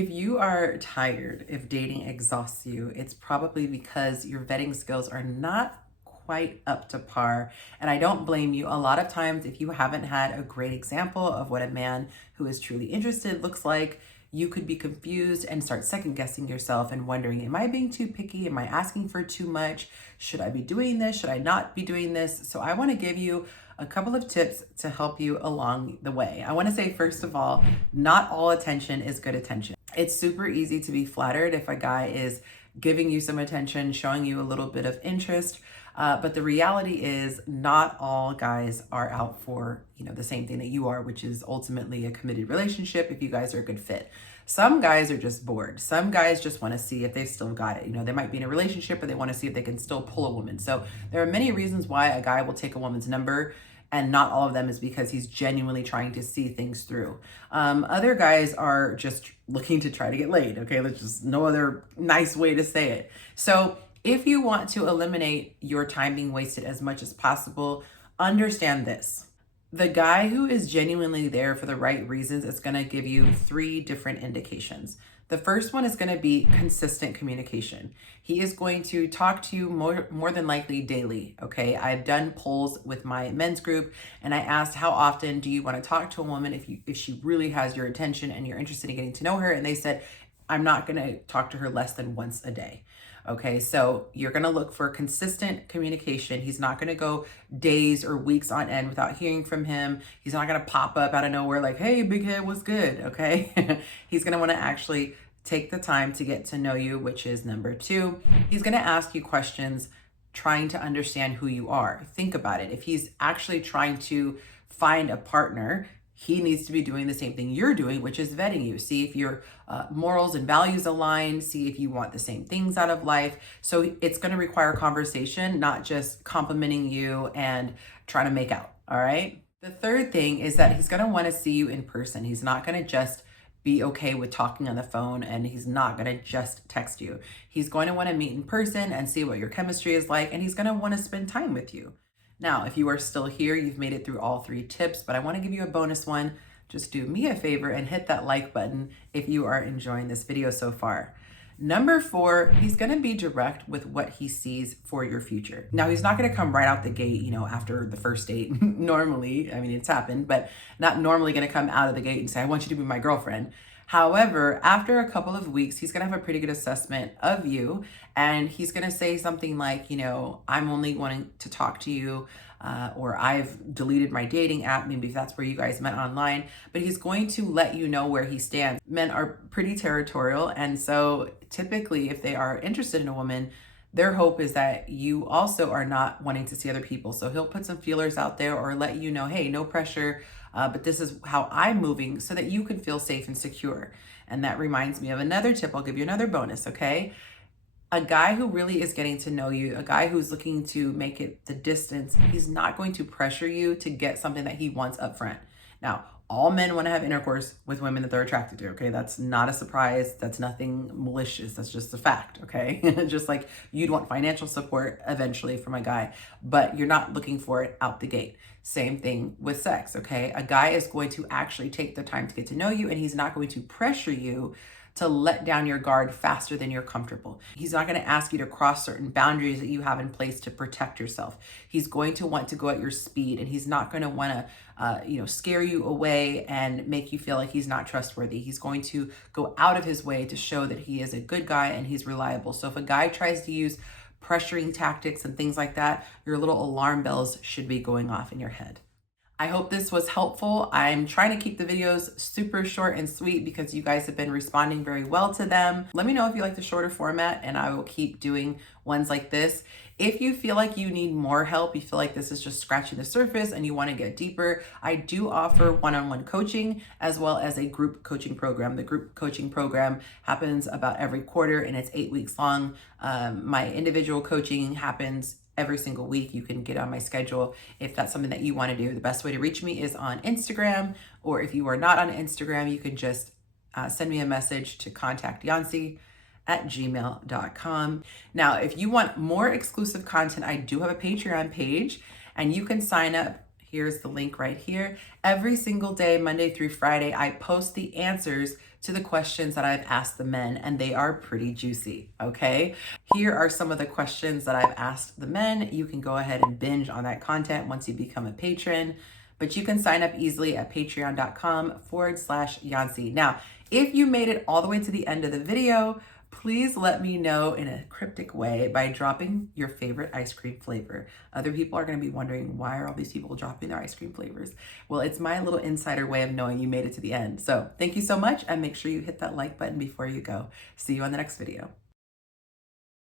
If you are tired, if dating exhausts you, it's probably because your vetting skills are not quite up to par. And I don't blame you. A lot of times, if you haven't had a great example of what a man who is truly interested looks like, you could be confused and start second guessing yourself and wondering, am I being too picky? Am I asking for too much? Should I be doing this? Should I not be doing this? So I want to give you a couple of tips to help you along the way. I want to say, first of all, not all attention is good attention. It's super easy to be flattered if a guy is giving you some attention, showing you a little bit of interest. But the reality is not all guys are out for, the same thing that you are, which is ultimately a committed relationship if you guys are a good fit. Some guys are just bored. Some guys just want to see if they've still got it. They might be in a relationship, but they want to see if they can still pull a woman. So there are many reasons why a guy will take a woman's number, and not all of them is because he's genuinely trying to see things through. Other guys are just looking to try to get laid. Okay, there's just no other nice way to say it. So if you want to eliminate your time being wasted as much as possible, understand this. The guy who is genuinely there for the right reasons is going to give you 3 different indications. The first one is going to be consistent communication. He is going to talk to you more than likely daily, okay? I've done polls with my men's group, and I asked, how often do you want to talk to a woman if she really has your attention and you're interested in getting to know her? And they said, I'm not going to talk to her less than once a day. Okay, so you're going to look for consistent communication. He's not going to go days or weeks on end without hearing from him. He's not going to pop up out of nowhere like, hey, big head, what's good? Okay, he's going to want to actually take the time to get to know you, which is number 2. He's going to ask you questions trying to understand who you are. Think about it. If he's actually trying to find a partner, he needs to be doing the same thing you're doing, which is vetting you. See if your morals and values align, see if you want the same things out of life. So it's going to require conversation, not just complimenting you and trying to make out. All right. The third thing is that he's going to want to see you in person. He's not going to just be okay with talking on the phone, and he's not going to just text you. He's going to want to meet in person and see what your chemistry is like, and he's going to want to spend time with you. Now, if you are still here, you've made it through all 3 tips, but I want to give you a bonus one. Just do me a favor and hit that like button if you are enjoying this video so far. Number 4, he's going to be direct with what he sees for your future. Now, he's not going to come right out the gate, after the first date. Normally, I mean, it's happened, but not normally going to come out of the gate and say, I want you to be my girlfriend. However, after a couple of weeks, he's going to have a pretty good assessment of you. And he's going to say something like, I'm only wanting to talk to you, or I've deleted my dating app. Maybe if that's where you guys met online, but he's going to let you know where he stands. Men are pretty territorial. And so typically if they are interested in a woman, their hope is that you also are not wanting to see other people. So he'll put some feelers out there or let you know, hey, no pressure, but this is how I'm moving, so that you can feel safe and secure. And that reminds me of another tip. I'll give you another bonus, okay? A guy who really is getting to know you, a guy who's looking to make it the distance, he's not going to pressure you to get something that he wants up front. Now, all men want to have intercourse with women that they're attracted to, okay? That's not a surprise. That's nothing malicious. That's just a fact, okay? Just like you'd want financial support eventually from a guy, but you're not looking for it out the gate. Same thing with sex, okay? A guy is going to actually take the time to get to know you, and he's not going to pressure you to let down your guard faster than you're comfortable. He's not going to ask you to cross certain boundaries that you have in place to protect yourself. He's going to want to go at your speed, and he's not going to want to, scare you away and make you feel like he's not trustworthy. He's going to go out of his way to show that he is a good guy and he's reliable. So if a guy tries to use pressuring tactics and things like that, your little alarm bells should be going off in your head. I hope this was helpful. I'm trying to keep the videos super short and sweet because you guys have been responding very well to them. Let me know if you like the shorter format, and I will keep doing ones like this. If you feel like you need more help, you feel like this is just scratching the surface and you want to get deeper, I do offer one-on-one coaching as well as a group coaching program. The group coaching program happens about every quarter and it's 8 weeks long. My individual coaching happens every single week. You can get on my schedule if that's something that you want to do. The best way to reach me is on Instagram, or if you are not on Instagram, you can just send me a message to contactyancy@gmail.com. Now, if you want more exclusive content, I do have a Patreon page, and you can sign up. Here's the link right here. Every single day, Monday through Friday, I post the answers to the questions that I've asked the men, and they are pretty juicy, okay? Here are some of the questions that I've asked the men. You can go ahead and binge on that content once you become a patron, but you can sign up easily at patreon.com/Yancy. Now, if you made it all the way to the end of the video, please let me know in a cryptic way by dropping your favorite ice cream flavor. Other people are going to be wondering, why are all these people dropping their ice cream flavors? Well, it's my little insider way of knowing you made it to the end. So thank you so much, and make sure you hit that like button before you go. See you on the next video.